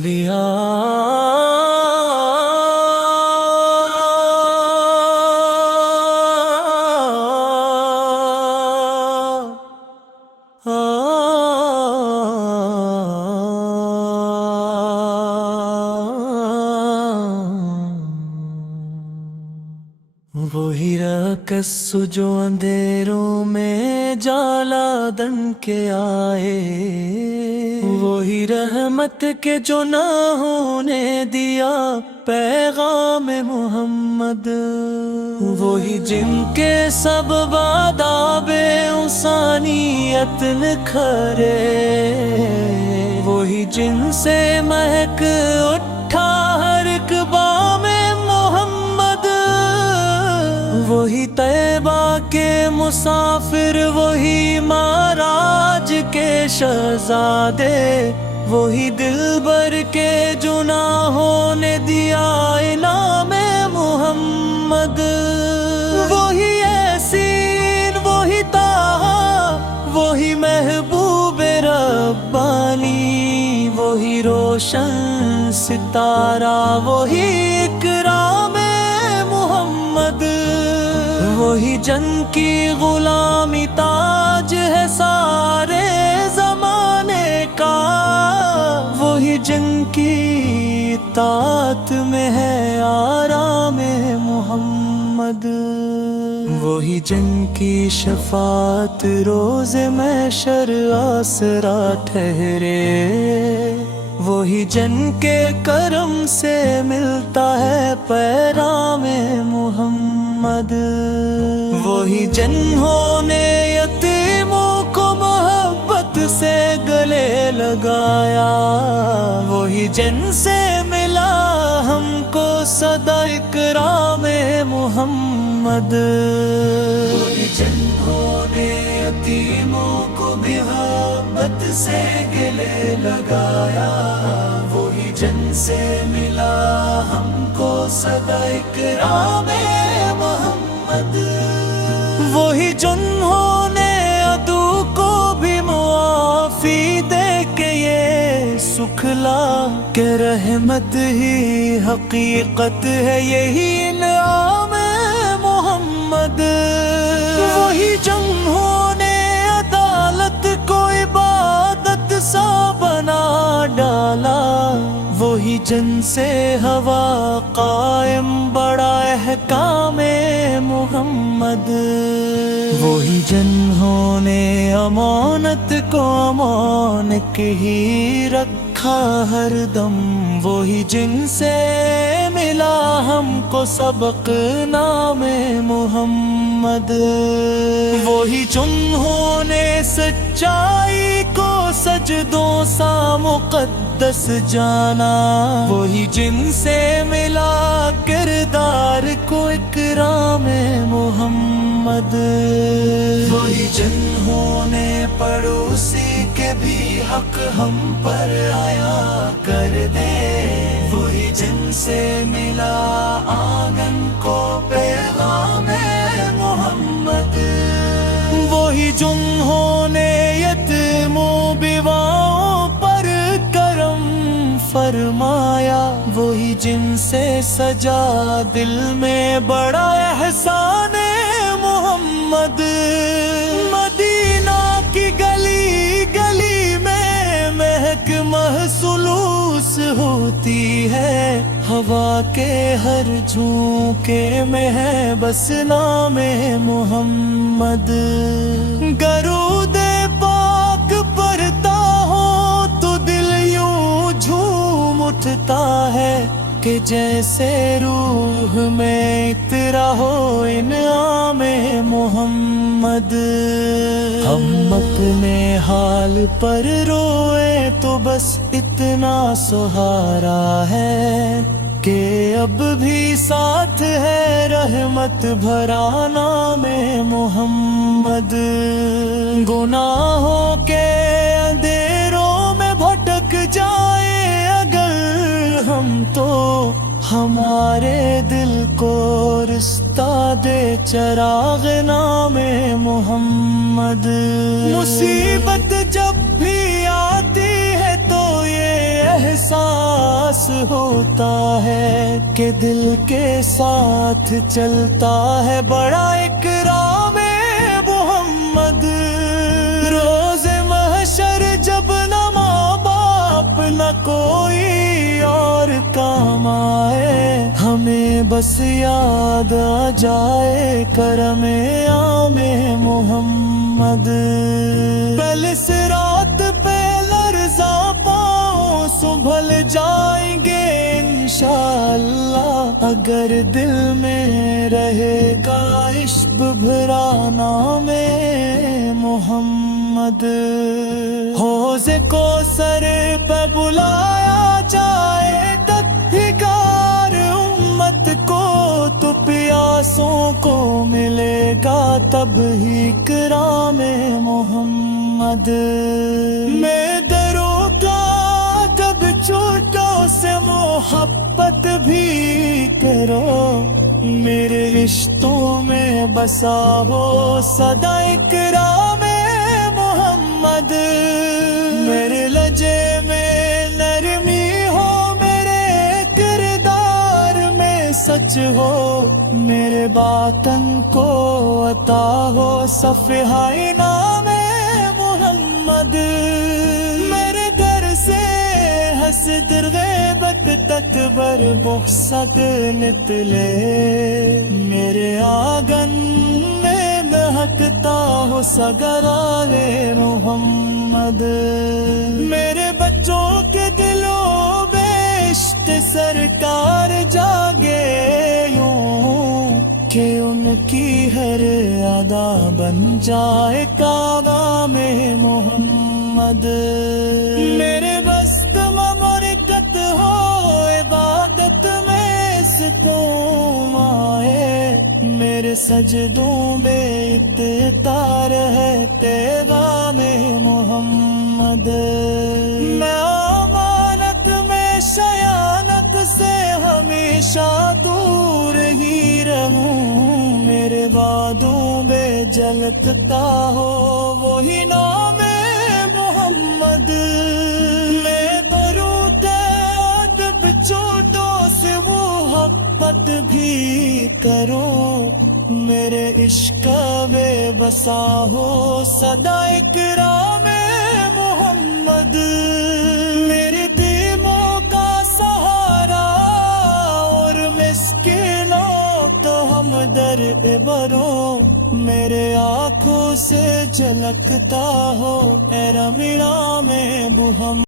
बोलिया वही रकस जो अंधेरों में जाला दन के आए, वही रहमत के जो ना होने दिया पैगाम मोहम्मद, वही जिनके सब आदाबे इंसानियत निखरे, वही जिनसे महक उठा हर इक़बा में मोहम्मद, वही तैबा के मुसाफिर, वही माराज के शहजादे, वही दिलबर के जुनाहों ने दिया इनाम मोहम्मद, वही यासीन, वही ताहा, वही महबूब रब्बानी, वही रोशन सितारा, वही इकराम मोहम्मद, वही जन की गुलामी ताज है सारे जमाने का, वही जिनकी इताअत में है आराम मोहम्मद, वही जिनकी शफाअत रोज़ महशर आसरा ठहरे, वही जन के करम से मिलता है पैगाम मोहम्मद, वही जिन्होंने ने यतीमों को मोहब्बत से गले लगाया, वही जिनसे मिला हमको सदा इकराम मोहम्मद, वही जिन्होंने यतीमों को मोहब्बत से गले लगाया, वही जिनसे मिला हमको सदा इकराम मोहम्मद, वही जिन्होंने अदू को भी मुआफी दे के ये सुखला के रहमत ही हकीकत है, यही इनाम मोहम्मद, वही जिन्होंने अदालत को इबादत सा बना डाला, वही जिनसे हवा कायम बड़ा अहकाम मोहम्मद, वही जिन्होंने अमानत को अमानत ही रखा हरदम, वही जिनसे मिला हमको सबक नाम मोहम्मद, वही जिन्होंने सच्चाई को सजदों सा मुक़द्दस जाना, वही जिनसे मिला किरदार को इकराम मोहम्मद, वही जिन्होंने पड़ोसी के भी हक हम पर आया कर दे, वही जिनसे मिला आंगन को पैगाम मोहम्मद, वही जिन्होंने यतीमों बेवाओं पर करम फरमाया, वही जिनसे सजा दिल में बड़ा एहसान मोहम्मद, मदीना की गली गली में महक महसूस होती है, हवा के हर झोंके में है बस नाम मोहम्मद, गरूद पाक पढ़ता हो तो दिल यूं झूम उठता है, कि जैसे रूह में इतरा हो इनाम मोहम्मद, हम अपने हाल पर रोए तो बस इतना सहारा है, कि अब भी साथ है रहमत भरा नाम मोहम्मद, गुनाहों के अंधेरों में भटक जाए अगर हम तो हमारे दिल को रिश्ता दे चराग नाम मोहम्मद, मुसीबत जब भी आती है तो ये एहसास एहसास होता है कि दिल के साथ चलता है बड़ा इकराम मोहम्मद। रोज़े महशर जब न माँ बाप न कोई और काम आए, हमें बस याद आ जाए करमे आमे मोहम्मद। पहले से रात पे लर्ज़ा पाँव संभल जाएंगे इंशाअल्लाह, अगर दिल में रहेगा इश्क भरा नामे मोहम्मद। हौज़े को सर पे बुलाया जाए तत्हिगार उम्मत को, तो प्यासों को मिलेगा तब ही करामे मोहम्मद। मैं डरूंगा जब छोटों से मोहब्बत भी करो, मेरे रिश्तों में बसा हो सदा इकरामे मोहम्मद। मेरे लजे में नरमी हो, मेरे किरदार में सच हो, मेरे बातन को अता हो सफ़हाई नामे मोहम्मद। मेरे घर से हसद ग़ैबत तकबर बुहसत निकले, मेरे आंगन में महकता हो सगराले मोहम्मद। मेरे बच्चों के दिलों में इश्क़ सरकार जागे यूं कि उनकी हर अदा बन जाए कागामे मोहम्मद। मेरे बस्त ममरकत हो इबादत में सुकून आए, मेरे सजदों में इत्तार है पैगामे मोहम्मद। मैं अमानत में शयानत से हमेशा दूर ही रहूं, मेरे वादों में झलकता हो वही नामे मोहम्मद। मैं दरूद अदब छोटों से वो मोहब्बत भी करो, मेरे इश्क में बसा हो सदा इकरामे मोहम्मद। मेरे दिलों का सहारा और मिस्किनों तो हमदर्द बनो, मेरे आँखों से झलकता हो ए रमीना में बुहम।